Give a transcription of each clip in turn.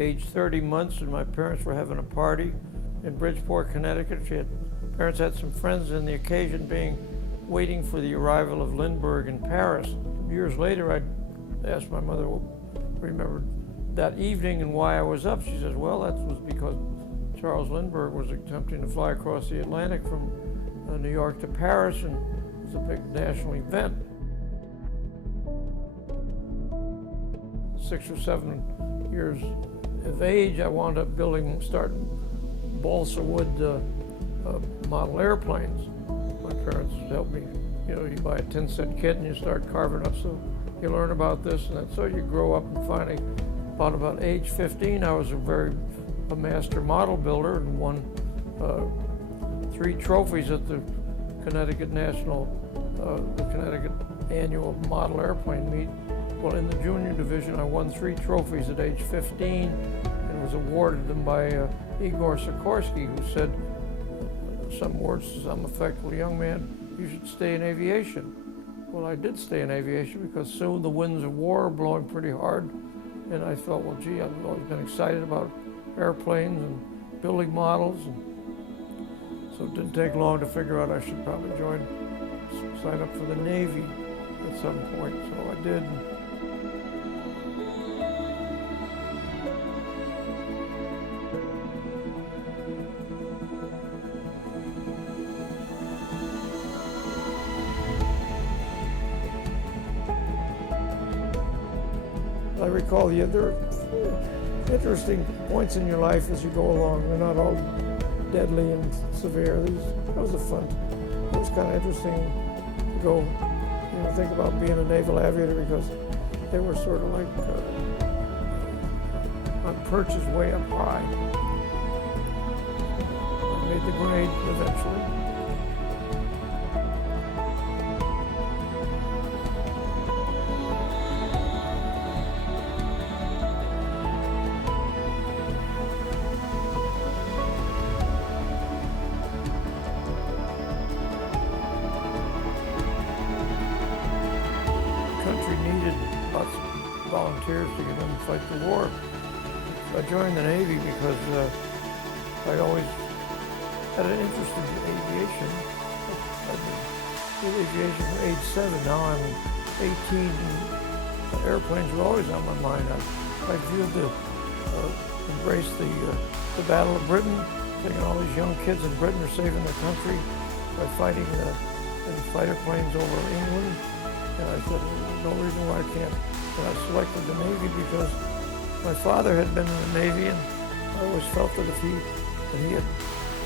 age 30 months, and my parents were having a party in Bridgeport, Connecticut. Parents had some friends, and the occasion being waiting for the arrival of Lindbergh in Paris. Years later, I asked my mother, remembered that evening and why I was up. She says, well, that was because Charles Lindbergh was attempting to fly across the Atlantic from New York to Paris, and it was a big national event. 6 or 7 years of age, I wound up starting balsa wood model airplanes. My parents helped me. You know, you buy a 10-cent kit and you start carving up, so you learn about this and that. So you grow up, and finally, about age 15, I was a master model builder and won 3 trophies at the Connecticut Annual Model Airplane Meet. Well, in the junior division, I won 3 trophies at age 15 and was awarded them by Igor Sikorsky, who said some words to some effect, well, young man, you should stay in aviation. Well, I did stay in aviation because soon the winds of war were blowing pretty hard, and I thought, well, gee, I've always been excited about airplanes and building models, and so it didn't take long to figure out I should probably sign up for the Navy at some point, so I did. I recall there are interesting points in your life as you go along. They're not all deadly and severe. Those are fun. It was kind of interesting to go, think about being a naval aviator, because they were sort of like on perches way up high. I made the grade eventually. Needed lots of volunteers to get in and fight the war. I joined the Navy because I always had an interest in aviation. I've been with aviation from age 7. Now I'm 18, and airplanes were always on my mind. I viewed embraced the Battle of Britain, thinking all these young kids in Britain are saving their country by fighting in fighter planes over England. And I said, no reason why I can't. And I selected the Navy because my father had been in the Navy, and I always felt that he had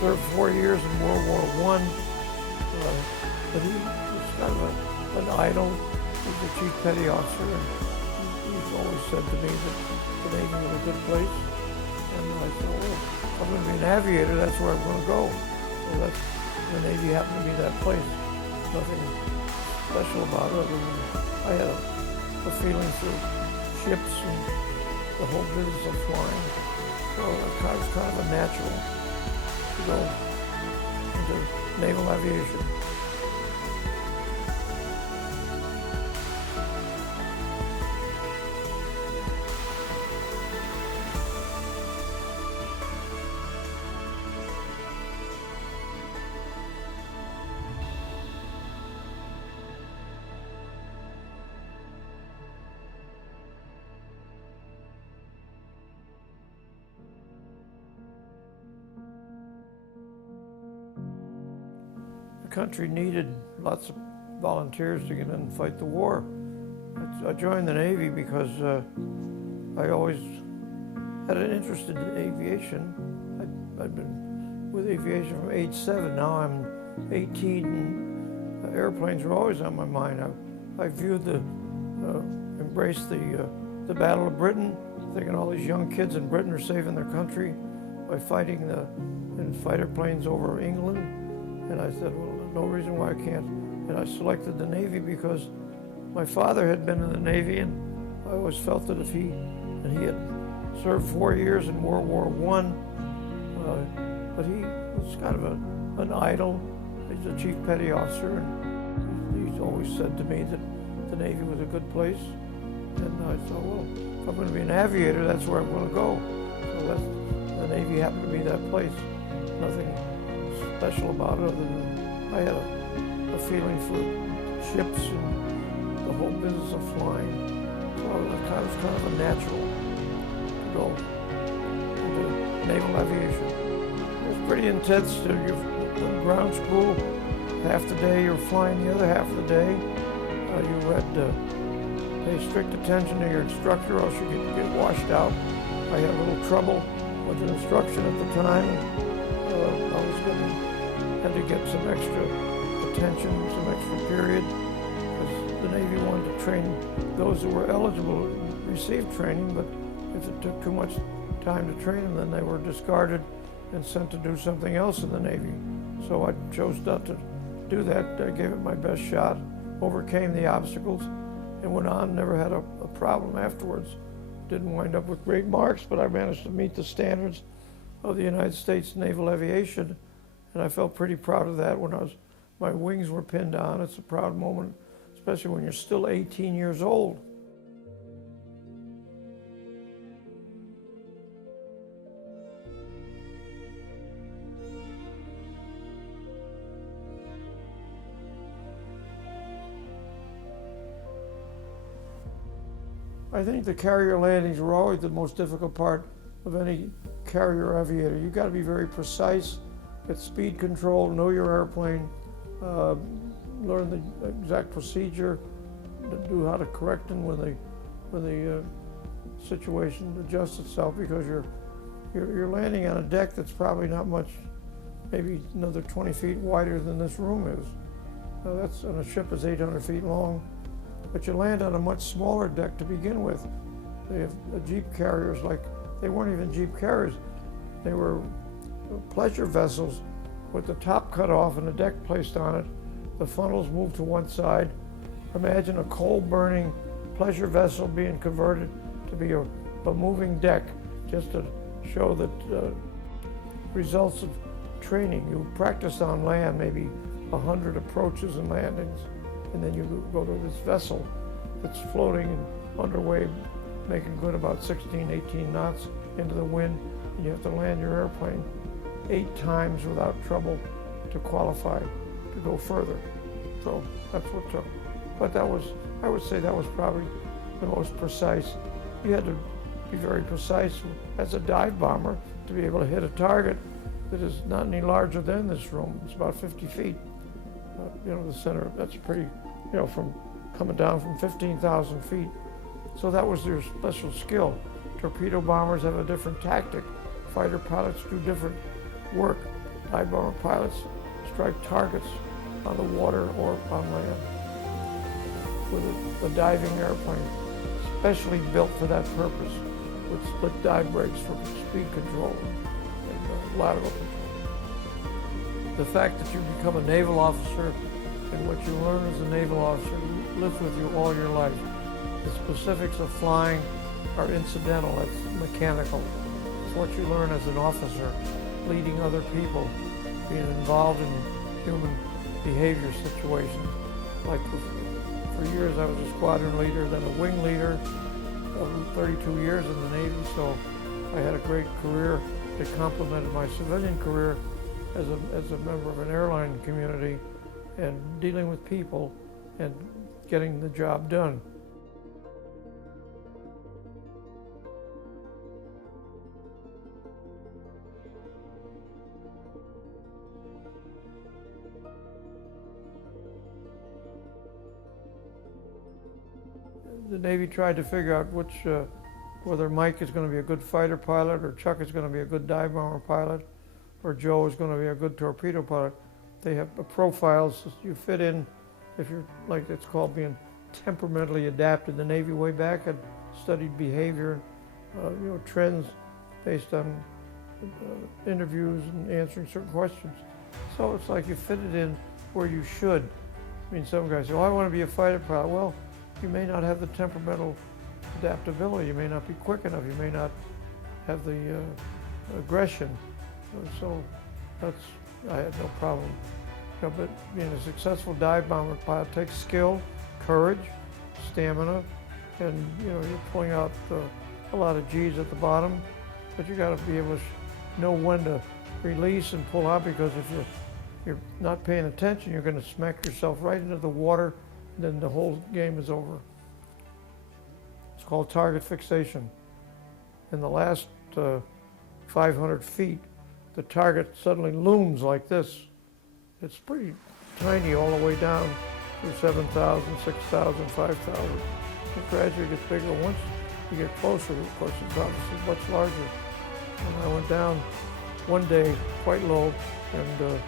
served 4 years in World War I, but he was kind of an idol. He was the chief petty officer, and he's always said to me that the Navy was a good place. And I said, well, if I'm going to be an aviator, that's where I'm going to go. So the Navy happened to be that place. Nothing special about it. I had a feeling for ships and the whole business of flying. So it was kind of a natural to go into naval aviation. The country needed lots of volunteers to get in and fight the war. I joined the Navy because I always had an interest in aviation. I'd been with aviation from age 7. Now I'm 18, and airplanes were always on my mind. I viewed embraced the Battle of Britain, thinking all these young kids in Britain are saving their country by fighting in fighter planes over England. And I said, well, no reason why I can't. And I selected the Navy because my father had been in the Navy, and I always felt that he had served 4 years in World War I, but he was kind of an idol. He's a chief petty officer, and he's always said to me that the Navy was a good place. And I thought, well, if I'm going to be an aviator, that's where I'm going to go. So the Navy happened to be that place. Nothing special about it other than I had a feeling for ships and the whole business of flying. So it was kind of a natural to go into naval aviation. It was pretty intense. You're in ground school, half the day you're flying, the other half of the day you had to pay strict attention to your instructor, or else you could get washed out. I had a little trouble with the instruction at the time. Had to get some extra attention, some extra period, because the Navy wanted to train those who were eligible to receive training, but if it took too much time to train them, then they were discarded and sent to do something else in the Navy. So I chose not to do that. I gave it my best shot, overcame the obstacles, and went on, never had a problem afterwards. Didn't wind up with great marks, but I managed to meet the standards of the United States Naval Aviation, and I felt pretty proud of that when my wings were pinned on. It's a proud moment, especially when you're still 18 years old. I think the carrier landings were always the most difficult part of any carrier aviator. You've got to be very precise, get speed control, know your airplane, learn the exact procedure, do how to correct them when the situation adjusts itself, because you're landing on a deck that's probably not much, maybe another 20 feet wider than this room is. That's on a ship is 800 feet long. But you land on a much smaller deck to begin with. They have Jeep carriers, they weren't even Jeep carriers. They were pleasure vessels with the top cut off and the deck placed on it. The funnels moved to one side. Imagine a coal-burning pleasure vessel being converted to be a moving deck, just to show that results of training. You practice on land, maybe 100 approaches and landings, and then you go to this vessel that's floating and underway, making good about 16, 18 knots into the wind, and you have to land your airplane 8 times without trouble to qualify to go further. So that's what took. But I would say that was probably the most precise. You had to be very precise as a dive bomber to be able to hit a target that is not any larger than this room. It's about 50 feet. The center, that's pretty, from coming down from 15,000 feet. So that was their special skill. Torpedo bombers have a different tactic. Fighter pilots do different work. Dive bomber pilots strike targets on the water or on land with a diving airplane, specially built for that purpose, with split dive brakes for speed control and lateral control. The fact that you become a naval officer and what you learn as a naval officer lives with you all your life. The specifics of flying are incidental, that's mechanical. It's what you learn as an officer, leading other people, being involved in human behavior situations. Like for years I was a squadron leader, then a wing leader, 32 years in the Navy, so I had a great career that complemented my civilian career as a member of an airline community and dealing with people and getting the job done. The Navy tried to figure out whether Mike is going to be a good fighter pilot, or Chuck is going to be a good dive bomber pilot, or Joe is going to be a good torpedo pilot. They have profiles you fit in. If you're, like, it's called being temperamentally adapted. The Navy way back had studied behavior, trends based on interviews and answering certain questions. So it's like you fit it in where you should. I mean, some guys say, "Oh, I want to be a fighter pilot." Well, you may not have the temperamental adaptability. You may not be quick enough. You may not have the aggression. So I had no problem. But being a successful dive bomber pilot takes skill, courage, stamina, and you're pulling out a lot of G's at the bottom, but you got to be able to know when to release and pull out, because if you're not paying attention, you're going to smack yourself right into the water, and then the whole game is over. It's called target fixation. In the last 500 feet, the target suddenly looms like this. It's pretty tiny all the way down to 7,000, 6,000, 5,000. It gradually gets bigger. Once you get closer, of course, it's obviously much larger. And I went down one day quite low, and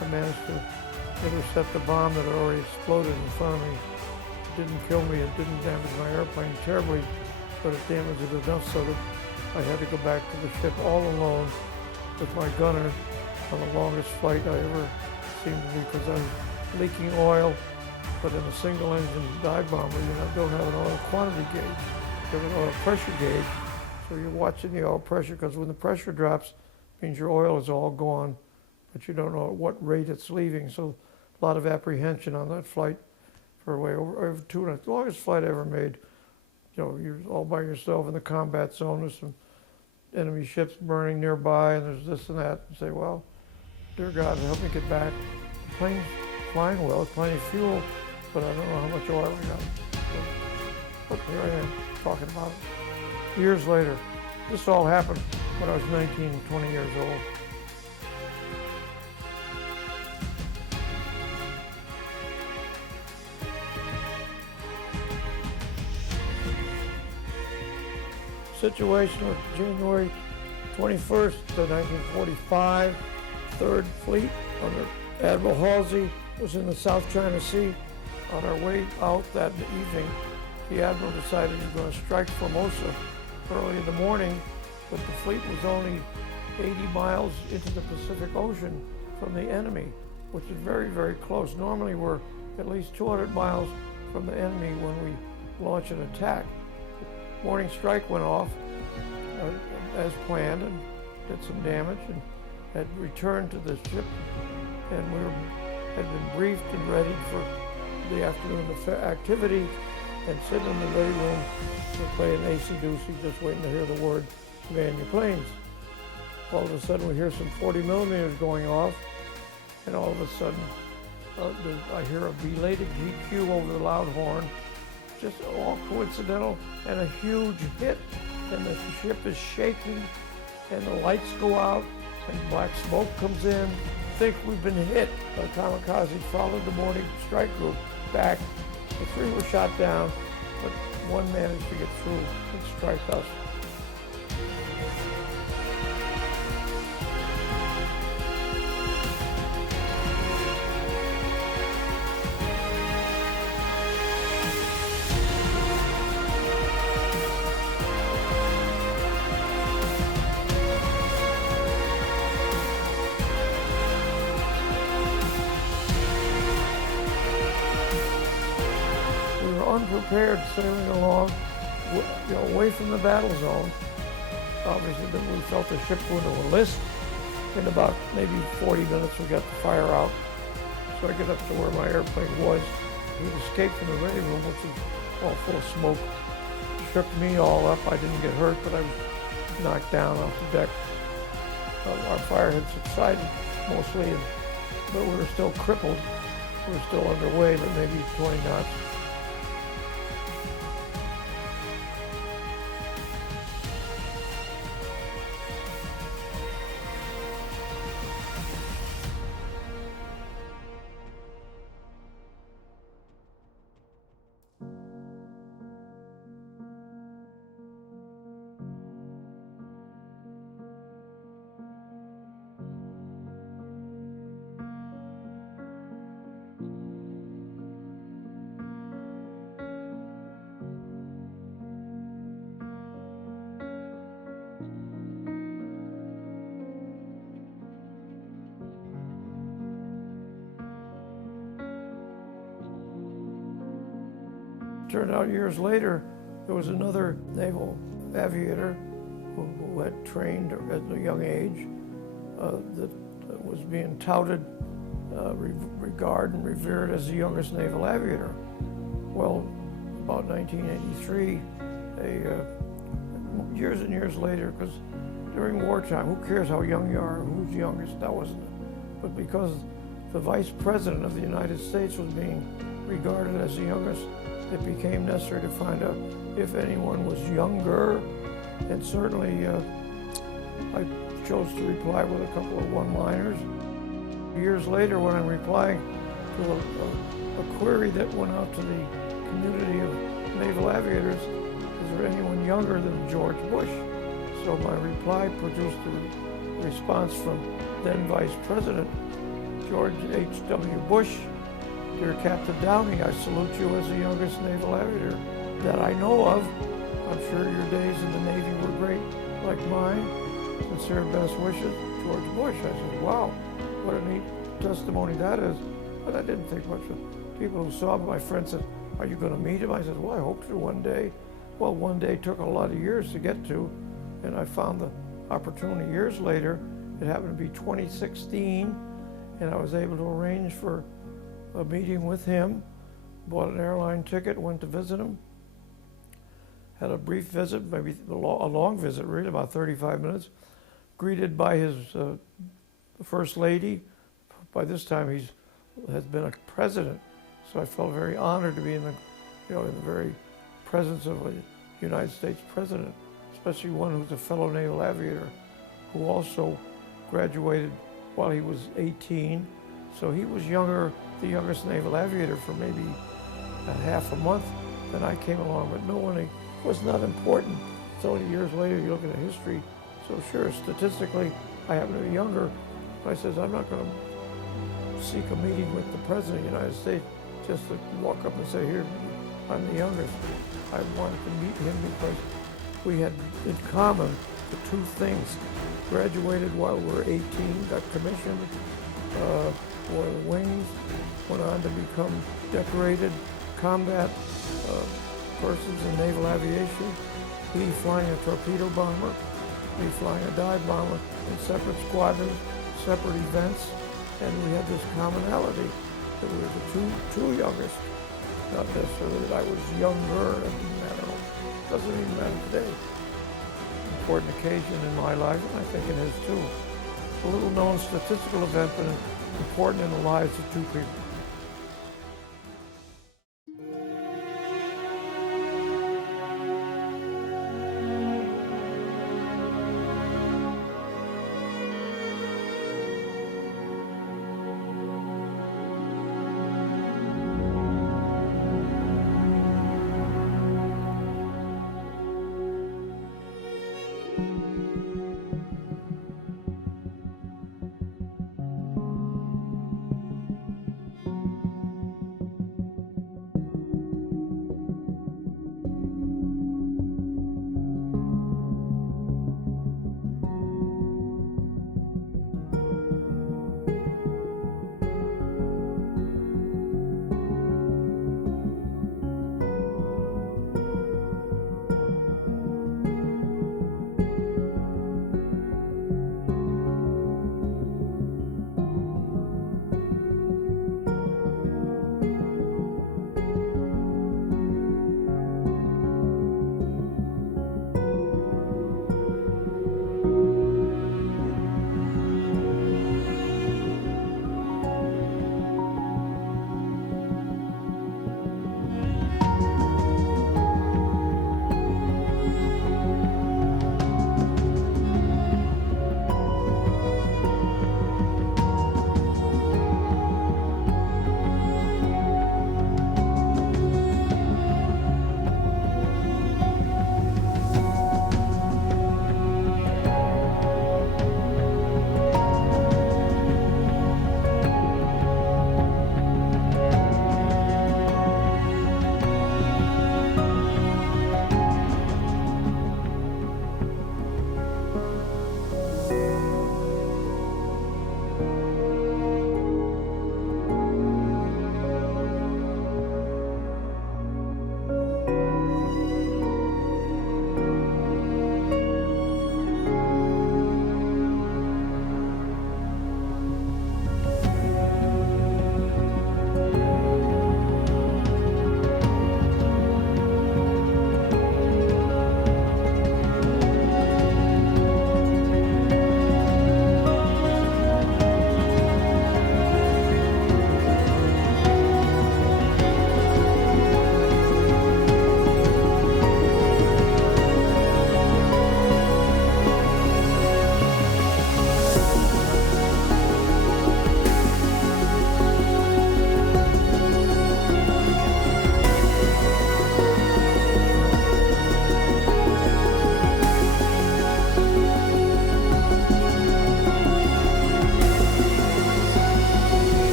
I managed to intercept the bomb that had already exploded in front of me. It didn't kill me, it didn't damage my airplane terribly, but it damaged it enough so that I had to go back to the ship all alone with my gunner on the longest flight I ever seemed to be, because I was leaking oil. But in a single engine dive bomber, you don't have an oil quantity gauge. You have an oil pressure gauge. So you're watching the oil pressure, because when the pressure drops, it means your oil is all gone, but you don't know at what rate it's leaving. So a lot of apprehension on that flight for way over 2 the longest flight I ever made. You're all by yourself in the combat zone. There's some enemy ships burning nearby, and there's this and that. And say, well, dear God, help me get back. The plane's flying well, plenty of fuel, but I don't know how much oil I got. But here I am talking about it. Years later, this all happened when I was 19, 20 years old. Situation with January 21st, 1945, 3rd Fleet under Admiral Halsey was in the South China Sea. On our way out that evening, the Admiral decided he was going to strike Formosa early in the morning, but the fleet was only 80 miles into the Pacific Ocean from the enemy, which is very, very close. Normally we're at least 200 miles from the enemy when we launch an attack. Morning strike went off as planned and did some damage, and had returned to the ship, and had been briefed and readied for the afternoon activity, and sitting in the ready room to play an AC-doocy, just waiting to hear the word, man your planes. All of a sudden we hear some 40 millimeters going off, and all of a sudden I hear a belated GQ over the loud horn, just all coincidental, and a huge hit, and the ship is shaking, and the lights go out, and black smoke comes in. Think we've been hit. The kamikaze followed the morning strike group back. The 3 were shot down, but 1 managed to get through and strike us. Unprepared, sailing along, away from the battle zone. Obviously, then we felt the ship going to enlist. In about maybe 40 minutes, we got the fire out. So I get up to where my airplane was. He'd escaped from the ready room, which was all full of smoke. Shook me all up. I didn't get hurt, but I was knocked down off the deck. Our fire had subsided mostly, but we were still crippled. We were still underway, but maybe 20 knots. Turned out years later, there was another naval aviator who had trained at a young age that was being touted, regarded and revered as the youngest naval aviator. Well, about 1983, years and years later, because during wartime, who cares how young you are, who's youngest, that wasn't it. But because the Vice President of the United States was being regarded as the youngest, it became necessary to find out if anyone was younger, and certainly I chose to reply with a couple of one-liners. Years later, when I'm replying to a query that went out to the community of naval aviators, is there anyone younger than George Bush? So my reply produced a response from then Vice President George H.W. Bush. Dear Captain Downey, I salute you as the youngest naval aviator that I know of. I'm sure your days in the Navy were great, like mine. Sincere best wishes, George Bush. I said, wow, what a neat testimony that is. But I didn't think much of it. People who saw me, my friends said, are you going to meet him? I said, well, I hope to one day. Well, one day took a lot of years to get to, and I found the opportunity years later. It happened to be 2016, and I was able to arrange for a meeting with him, bought an airline ticket, went to visit him, had a brief visit, maybe a long visit, really, about 35 minutes, greeted by his First Lady. By this time, he has been a president, so I felt very honored to be in the very presence of a United States president, especially one who's a fellow naval aviator who also graduated while he was 18. So he was younger, the youngest naval aviator for maybe a half a month. Then I came along, but no one, it was not important. It's only years later you look at the history. So sure, statistically, I happen to be younger. I says, I'm not going to seek a meeting with the President of the United States just to walk up and say, here, I'm the youngest. I wanted to meet him because we had in common the two things. Graduated while we were 18, got commissioned, wore the wings, went on to become decorated combat persons in naval aviation. He flying a torpedo bomber, me flying a dive bomber in separate squadrons, separate events, and we had this commonality that we were the two youngest. Not necessarily that I was younger, it didn't matter. It doesn't even matter today. Important occasion in my life, and I think in his too. A little known statistical event, but important in the lives of two people.